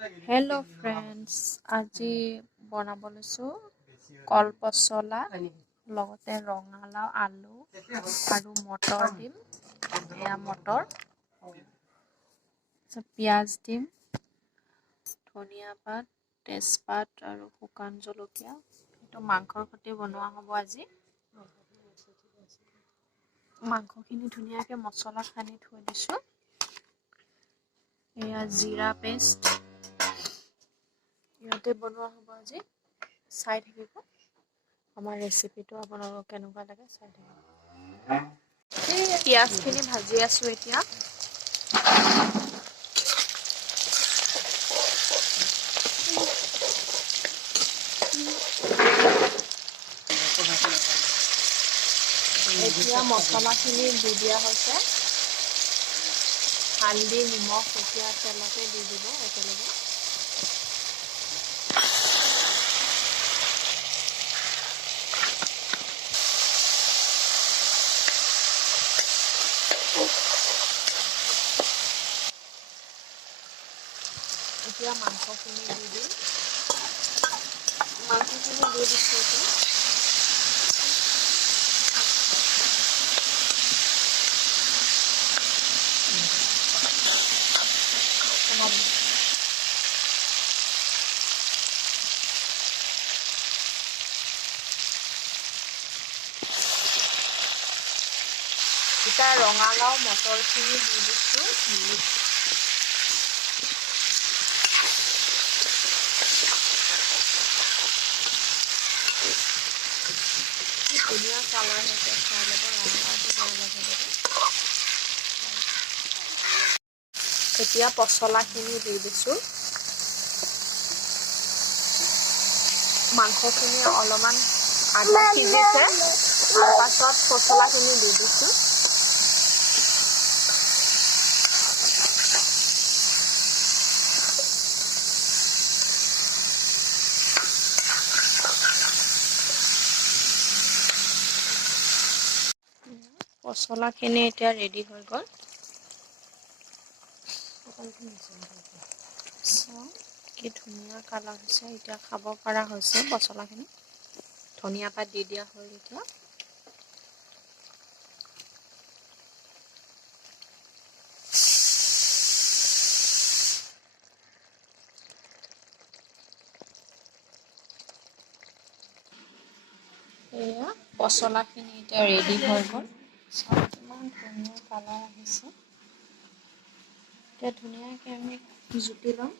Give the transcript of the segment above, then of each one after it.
Hello' friends, আজি বনাব লৈছোঁ কল পচলা লগতে ৰঙালাও, আলু আৰু মটৰ দিম। এয়া মটৰ, পিঁয়াজ দিম, ধনিয়া পাত, তেজপাত আৰু শুকান জলকীয়া। এইটো মাংসৰ সৈতে বনোৱা হ'ব আজি। মাংসখিনি ধুনীয়াকৈ মছলা সানি থৈ দিছোঁ। এয়া জিৰা পেষ্ট ইয়াতে বনোৱা হ'ব আজি। চাই থাকিব আমাৰ ৰেচিপিটো, আপোনালোকক কেনেকুৱা লাগে চাই থাকিব। পিঁয়াজখিনি ভাজি আছোঁ এতিয়া। এতিয়া মছলাখিনি দি দিয়া হৈছে। হালধি, নিমখ এতিয়া তেলতে দি দিব একেলগে। এতিয়া মাংসখিনি দি দিম। মাংসখিনি দি দিছোঁ এতিয়া। এতিয়া ৰঙালাও মটৰখিনি দি দিছোঁ। ধুনীয়া কালাৰ হৈছে, চাই ল'ব। ৰঙালাওটো বেয়া লাগে। এতিয়া পচলাখিনি দি দিছোঁ। মাংসখিনি অলপমান আধা সিজিছে, তাৰপাছত পচলাখিনি দি দিছোঁ। পচলাখিনি এতিয়া ৰেডি হৈ গ'ল। কি ধুনীয়া কালাৰ হৈছে। এতিয়া খাব পৰা হৈছে পচলাখিনি। ধনিয়া পাত দি দিয়া হ'ল এতিয়া। এয়া পচলাখিনি এতিয়া ৰেডি হৈ গ'ল। চাওক ইমান ধুনীয়া কালাৰ আহিছে। এতিয়া ধুনীয়াকৈ আমি জুপি ল'ম।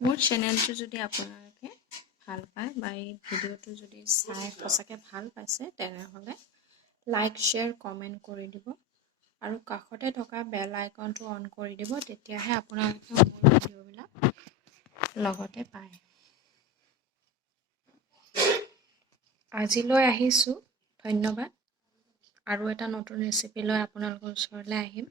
মোৰ চেনেলটো যদি আপোনালোকে ভাল পায় বা এই ভিডিঅ'টো যদি চাই সঁচাকৈ ভাল পাইছে, তেনেহ'লে লাইক, শ্বেয়াৰ, কমেণ্ট কৰি দিব আৰু কাষতে থকা বেল আইকনটো অন কৰি দিব। তেতিয়াহে আপোনালোকে মোৰ ভিডিঅ'বিলাক লগতে পায়। আজিলৈ আহিছোঁ, ধন্যবাদ। আৰু এটা নতুন ৰেচিপি লৈ আপোনালোকৰ ওচৰলৈ আহিম।